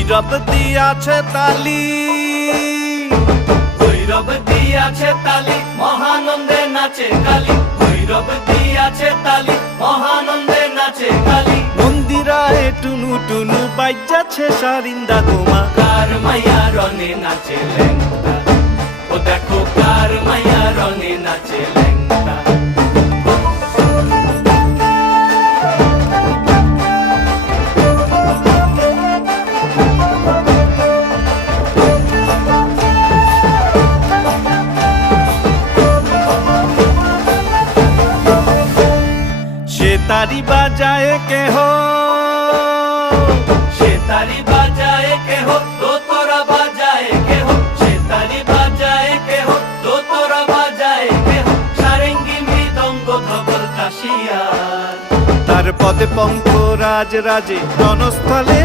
ভৈরব দিয়াছে তালি, ভৈরব দিয়াছে তালি, মহানন্দে নাচে কালী। ভৈরব দিয়াছে তালি, মহানন্দে নাচে কালী। মন্দিরায় টুনু টুনু বাজ্যাছে সারিন্দা গোমা। কার মাইয়া রনে নাচে ল্যাংটা, ও দেখো কার মাইয়া রনে নাচে ল্যাংটা। সে তারি বাজায় কেহ, সে তারি বাজায় কেহ, দোতরা বাজায় কেহ। সে তারি বাজায় কেহ, দোতরা বাজায় কেহ। সারেঙ্গি মৃদঙ্গ ধবল কাশিয়ার। তার পদে পঙ্ক রাজ রাজে রণস্থলে